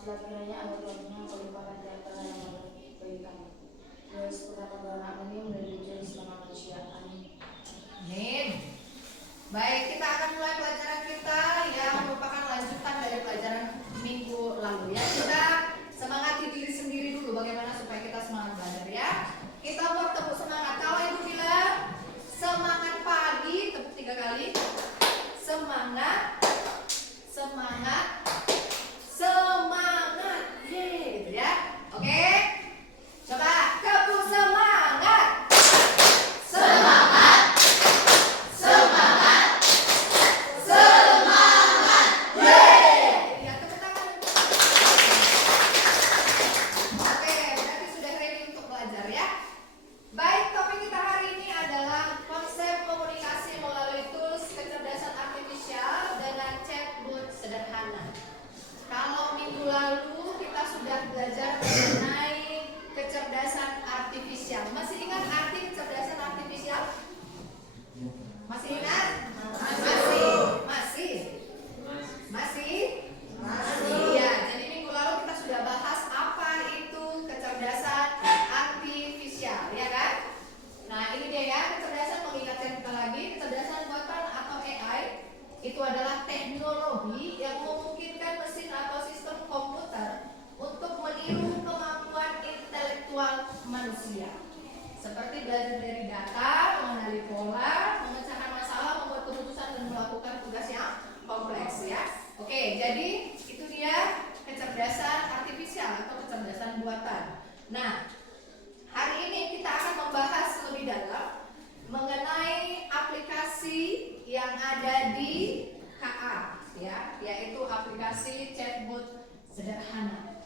maksudnya kiranya ada Tuhannya melimpahkan harta yang ada bagi kami. Terus perkataan ini menjadi juru selama manusia. Amin. Amin. Baik, kita akan mulai pelajaran kita yang merupakan lanjutan dari pelajaran minggu lalu ya. Kita semangati diri sendiri dulu bagaimana supaya kita semangat belajar ya. Kita buat tepuk semangat. Kalau ibu bilang semangat pagi, tepuk 3 kali. Semangat, semangat, semangat, gitu ya. Oke, coba tepuk semangat. Semangat, semangat, semangat, ya tepuk tangan. Oke, berarti sudah ready untuk belajar ya. Baik, topik kita hari ini adalah konsep komunikasi melalui tools kecerdasan artifisial dengan chatbot sederhana. Kalau minggu lalu kita sudah belajar mengenai kecerdasan artifisial. Masih ingat arti kecerdasan artifisial? Masih ingat? Masih? Iya, jadi minggu lalu kita sudah bahas apa itu kecerdasan artifisial, ya kan? Nah, ini dia ya, kecerdasan, mengingatkan kita lagi, kecerdasan buatan atau AI itu adalah teknologi yang memungkinkan mesin atau sistem komputer untuk meniru kemampuan intelektual manusia. Seperti belajar dari data, mengenali pola, memecahkan masalah, membuat keputusan dan melakukan tugas yang kompleks ya. Oke, jadi itu dia kecerdasan artifisial atau kecerdasan buatan. Nah, hari ini kita akan membahas lebih dalam mengenai aplikasi yang ada di KA ya, yaitu aplikasi chatbot sederhana.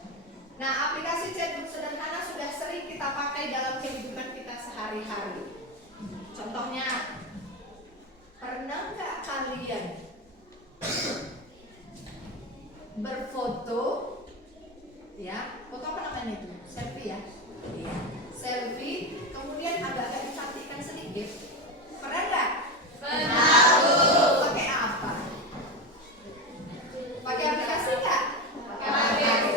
Nah, aplikasi chatbot sederhana sudah sering kita pakai dalam kehidupan kita sehari-hari. Contohnya, pernah nggak kalian berfoto, ya, foto apa namanya itu? Selfie ya? Iya. Selfie, kemudian agak-agak dicantikkan sedikit. Pernah nggak? Pernah. Pakai apa? Pakai aplikasi nggak?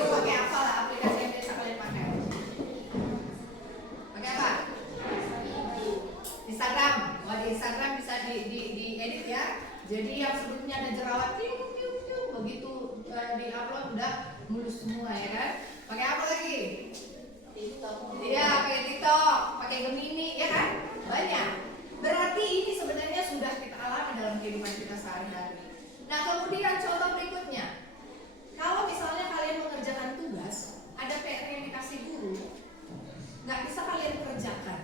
Pakai apa lah aplikasi yang biasa kalian pakai? Pakai apa? Instagram. Wah, di Instagram bisa diedit ya. Jadi yang sebelumnya ada jerawat, begitu di-upload udah mulus semua ya kan? Pakai apa lagi? TikTok. Iya, pakai TikTok, pakai Gemini ya kan? Banyak. Berarti ini sebenarnya sudah kita alami dalam kehidupan kita sehari-hari. Nah, kemudian contoh berikutnya. Kalau misalnya kalian mengerjakan tugas, ada PR yang dikasih guru, nggak bisa kalian kerjakan.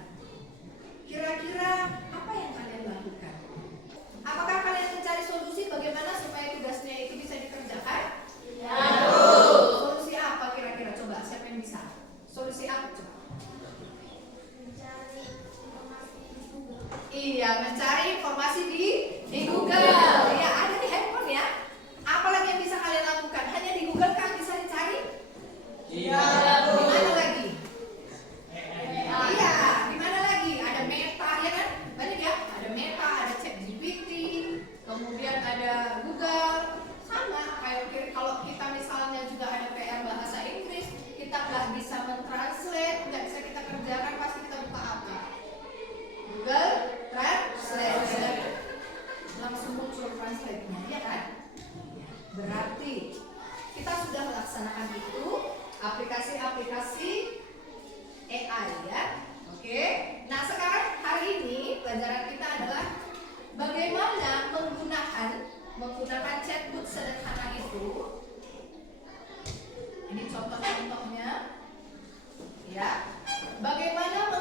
Kira-kira apa yang kalian lakukan? Apakah kalian mencari solusi bagaimana supaya tugasnya itu bisa dikerjakan? Ya. Solusi apa kira-kira? Coba, siapa yang bisa? Solusi apa coba? Mencari informasi di Google. Iya, mencari informasi di Google. Ya, ada di handphone ya. Apalagi yang bisa kalian lakukan? Hanya di Google kan bisa dicari? Iya. Di mana lagi? Iya, di mana lagi? Ada Meta ya kan? Banyak ya. Ada Meta, ada ChatGPT, kemudian ada Google. Sama kayak kalau kita misalnya juga ada PR bahasa Inggris, kita nggak bisa mentranslate, nggak bisa kita kerjakan, pasti kita buka apa? Google Translate. Langsung muncul translate-nya, ya kan? Berarti kita sudah melaksanakan itu aplikasi-aplikasi AI ya. Oke. Nah, sekarang hari ini pelajaran kita adalah bagaimana menggunakan chatbot sederhana itu. Ini contoh-contohnya. Ya. Bagaimana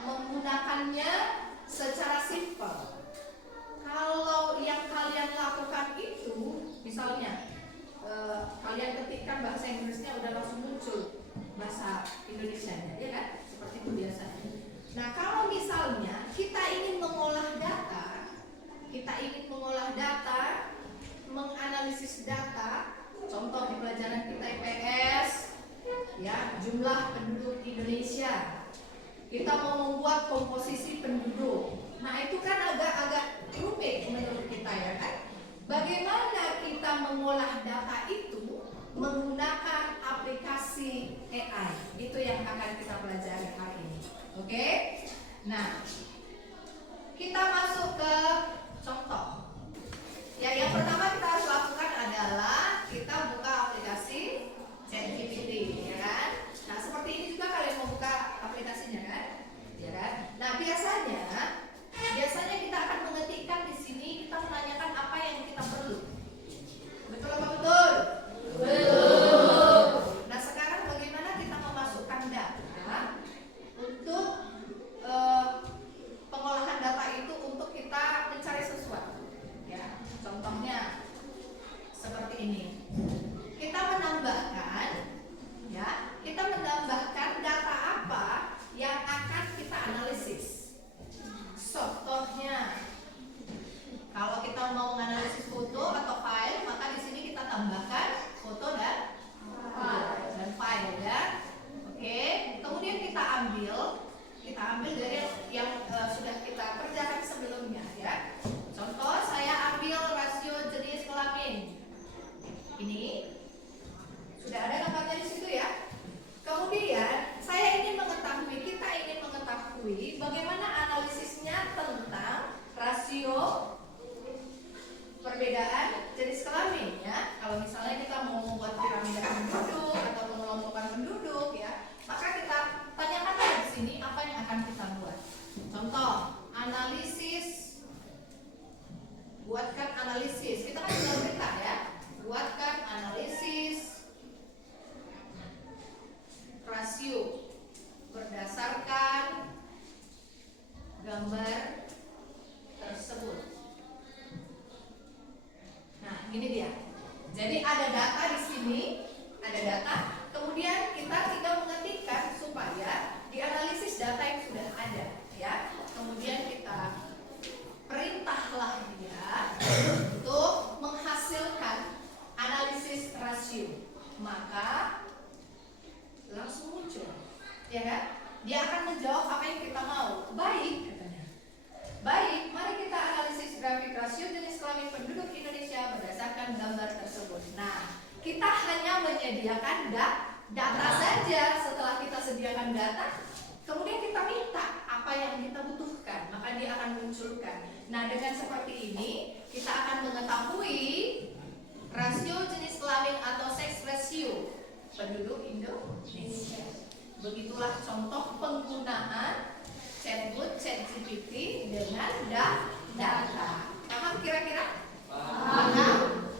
menggunakannya secara simpel. Kalau yang kalian lakukan itu, misalnya kalian ketikkan bahasa Inggrisnya udah langsung muncul bahasa Indonesianya, ya kan? Seperti itu biasanya. Nah, kalau misalnya kita ingin mengolah data, menganalisis data, contoh di pelajaran kita IPS, ya, jumlah penduduk Indonesia. Kita mau membuat komposisi penduduk. Nah, itu kan agak rumit menurut kita ya kan? Bagaimana kita mengolah data menggunakan aplikasi AI. Itu yang akan kita pelajari hari ini. Oke? Nah, kita masuk ke contoh. Ya, yang pertama kita harus lakukan adalah kita buka aplikasi ChatGPT, ya kan? Nah, seperti ini juga kalian mau buka aplikasinya kan? Ya kan? Nah, biasanya kita akan mengetikkan di sini, kita menanyakan apa yang kita perlu. Betul apa betul? Betul. Nah, sekarang bagaimana kita memasukkan data untuk pengolahan data itu untuk kita mencari sesuatu. Ya, contohnya seperti ini. Kita menambahkan data apa yang akan kita analisis. Contohnya, kalau kita mau menganalisis foto atau file, maka di sini kita tambahkan foto dan file ya. Oke, kemudian kita ambil dari yang sudah kita kerjakan sebelumnya ya. Contoh, saya ambil rasio jenis kelamin. Ini sudah ada gambarnya di situ ya. Kemudian kita ingin mengetahui bagaimana analisisnya tentang rasio perbedaan jenis kelamin ya. Kalau misalnya kita mau membuat piramida penduduk atau pengelompokan penduduk ya, maka kita tanyakan di sini apa yang akan kita buat. Contoh, buatkan analisis. Kita kan sudah perintah ya. Buatkan analisis rasio berdasarkan gambar tersebut. Nah, ini dia. Jadi ada data di sini, kemudian kita tinggal mengetikkan supaya dianalisis data yang sudah ada, ya. Kemudian kita perintahlah dia untuk menghasilkan analisis rasio, maka langsung muncul, ya kan? Dia akan menjawab apa yang kita mau. Baik, katanya. Baik, mari kita analisis grafik rasio jenis kelamin penduduk Indonesia berdasarkan gambar tersebut. Nah, kita hanya menyediakan data saja. Setelah kita sediakan data, kemudian kita minta apa yang kita butuhkan, maka dia akan munculkan. Nah, dengan seperti ini, kita akan mengetahui rasio jenis kelamin atau sex ratio penduduk Indonesia. Begitulah contoh penggunaan chatbot ChatGPT dengan data. Paham kira-kira? Paham?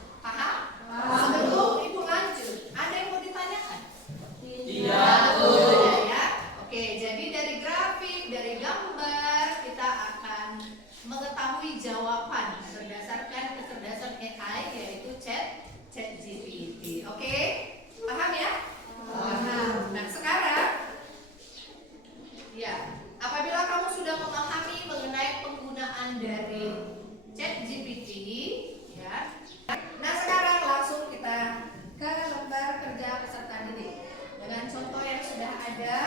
Sebelum Ibu lanjut, ada yang mau ditanyakan? Tidak. Tidak ya. Oke, jadi dari grafik, dari gambar kita akan mengetahui jawaban berdasarkan kecerdasan AI yaitu ChatGPT. Oke? Paham ya? Paham. Nah, sekarang ya, apabila kamu sudah memahami mengenai penggunaan dari ChatGPT, ya. Nah, sekarang langsung kita ke lembar kerja peserta didik dengan contoh yang sudah ada.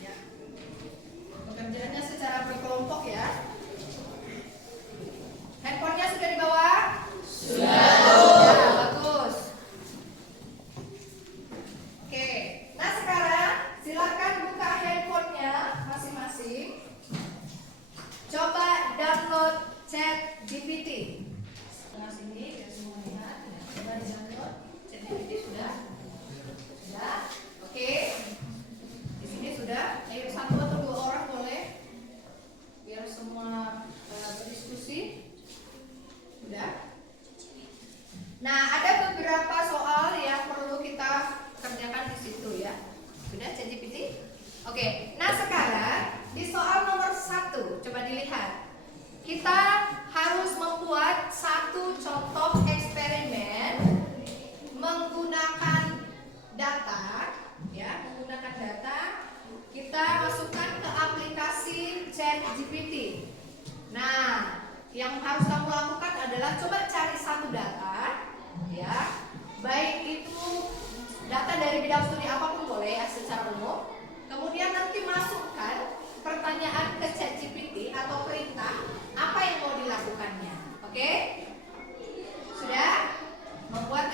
Ya. Pekerjaannya secara berkelompok ya. Handphonenya sudah dibawa? Sudah. Ya, bagus. Oke. Nah, sekarang silakan buka handphonenya masing-masing. Coba download ChatGPT. Nah, sini ya semua lihat. Ya, coba download ChatGPT sudah. Sudah. Oke. Di sini sudah. Ayo satu atau dua orang boleh. Biar semua berdiskusi. Sudah. Nah, ada beberapa soal yang perlu kita kerjakan di situ ya. Sudah ChatGPT? Oke. Nah, sekarang di soal nomor 1, coba dilihat. Kita harus membuat satu contoh eksperimen menggunakan data, ya, menggunakan data. Kita masukkan ke aplikasi ChatGPT. Nah, yang harus kamu lakukan adalah coba cari satu data, ya, baik itu data dari bidang studi apapun boleh ya secara umum. Kemudian nanti masukkan pertanyaan ke ChatGPT atau perintah apa yang mau dilakukannya. Oke? Sudah? Membuat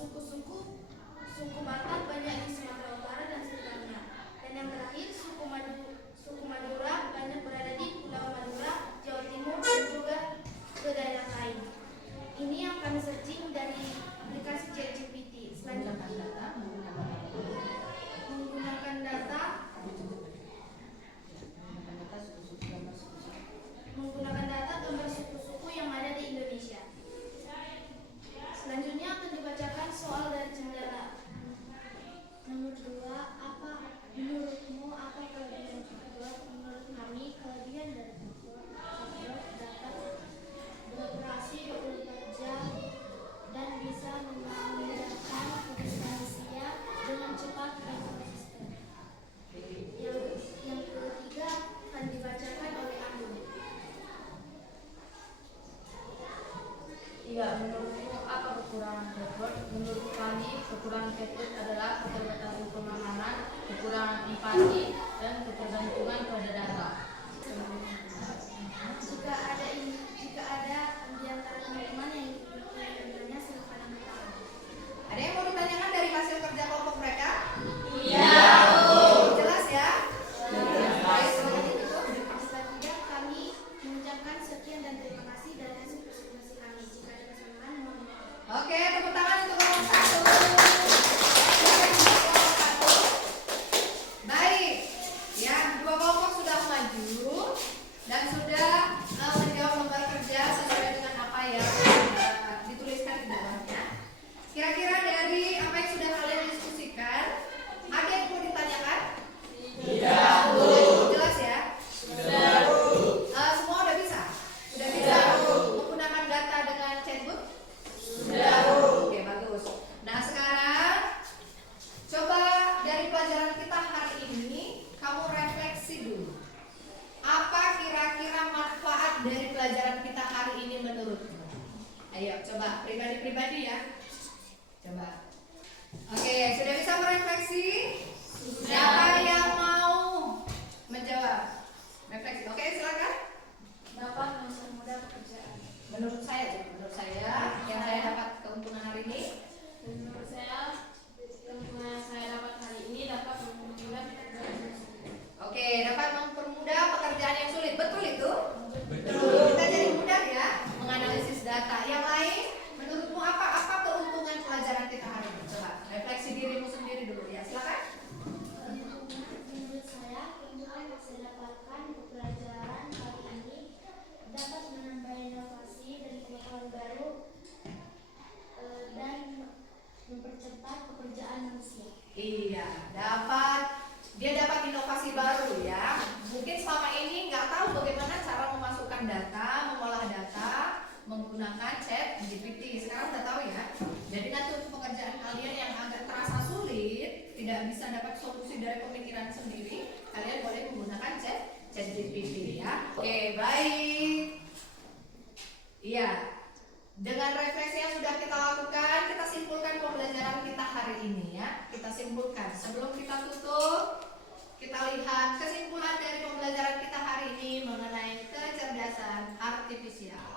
Suku Batak banyak di Sumatera Utara dan sekitarnya. Dan yang terakhir, suku Madura banyak berada di Pulau Madura, Jawa Timur, dan juga ke daerah lain. Ini yang kami searching dari aplikasi ChatGPT. Selanjutnya, menggunakan data gambar suku-suku yang ada di Indonesia. Selanjutnya akan dibacakan soal dari Cendana. Nomor 2, menurutmu apa kelebihan software? Menurut kami, kelebihan dari software dapat beroperasi 24 jam dan bisa memudahkan tugas manusia dengan cepat dan konsisten. Yang ketiga akan dibacakan oleh Agung. Iya, menurutmu apa kekurangan keyboard? Menurut kami, kekurangan keyboard adalah keterbatasan pemahaman, kekurangan empati, dan ketergantungan pada data. Jika ada di antara teman-teman yang bertanya, silakan angkat tangan. Ada yang mau ditanyakan dari hasil kerja kelompok mereka? Iya. Jelas ya? Baik, Selanjutnya kami mengucapkan sekian dan terima kasih dari hasil presentasi kami. Jika ada kesalahan, mohon maaf. Oke, tepuk tangan untuk kelompok 1. Baik, ya, dua kelompok sudah maju dan sudah menjawab lembar kerja sesuai dengan apa yang dituliskan di bawahnya. Kira-kira dari apa yang sudah kalian diskusikan, ada yang perlu ditanyakan? Iya, Bu. Jelas ya? Sudah. Semua udah bisa? Sudah bisa menggunakan data dengan chatbot? Sudah. Oke, bagus. Nah, sekarang coba dari pelajaran kita hari ini kamu refleksi dulu. Apa kira-kira manfaat dari pelajaran kita hari ini menurutmu? Ayo, coba pribadi-pribadi ya. Coba. Oke, sudah bisa merefleksi? Siapa yang mau menjawab? Refleksi. Oke, silakan. Dapat mempermudah pekerjaan. Menurut saya yang saya dapat keuntungan hari ini. Menurut saya, keuntungan yang saya dapat hari ini dapat mempermudah pekerjaan. Oke, dapat mempermudah pekerjaan yang sulit. Betul itu? Betul. Kita jadi mudah ya menganalisis data. Yang lain, menurutmu apa keuntungan pelajaran kita hari ini? Coba refleksi dirimu sendiri dulu ya. Silakan. Menurut saya, keuntungan yang saya dapatkan untuk pelajaran kali ini dapat menambah inovasi dan pengetahuan baru dan mempercepat pekerjaan manusia. Iya, dia dapat inovasi baru ya. Mungkin selama ini nggak tahu bagaimana cara memasukkan data, mengolah data menggunakan chat GPT. Sekarang udah tahu ya. Jadi nanti untuk pekerjaan kalian yang agak terasa sulit, tidak bisa dapat solusi dari pemikiran sendiri, kalian boleh menggunakan chat GPT ya. Oke, baik. Iya. Dengan refleksi yang sudah kita lakukan, kita simpulkan pembelajaran kita hari ini ya. Kita simpulkan. Sebelum kita tutup, kita lihat kesimpulan dari pembelajaran kita hari ini mengenai kecerdasan artifisial.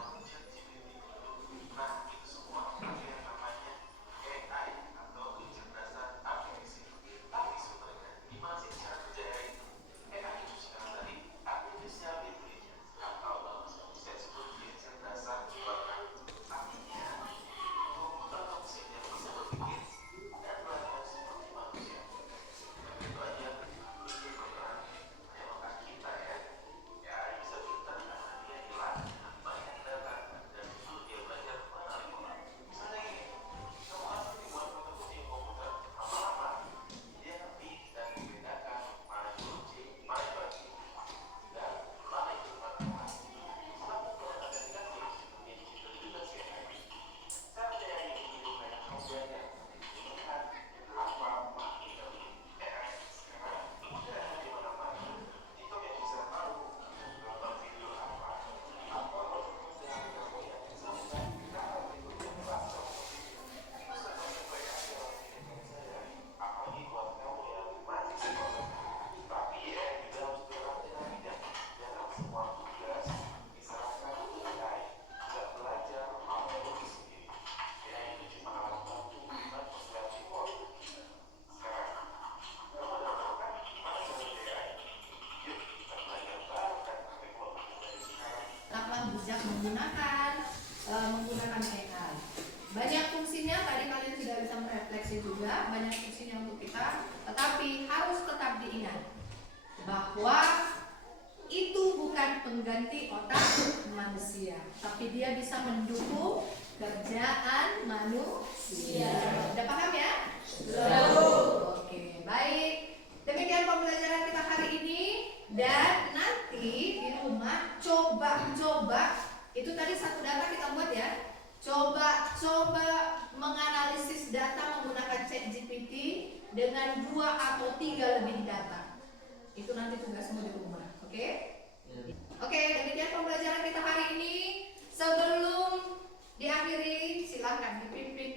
PC juga, banyak fungsinya untuk kita. Tetapi harus tetap diingat bahwa itu bukan pengganti otak manusia, tapi dia bisa mendukung kerjaan manusia. Udah paham ya? Oke, baik. Demikian pembelajaran kita hari ini. Dan nanti di rumah coba itu tadi satu data kita buat ya. Coba menganalisis data menggunakan ChatGPT dengan 2 atau 3 lebih data. Itu nanti tugasmu di rumah, oke? Oke, demikian pembelajaran kita hari ini. Sebelum diakhiri, silakan dipimpin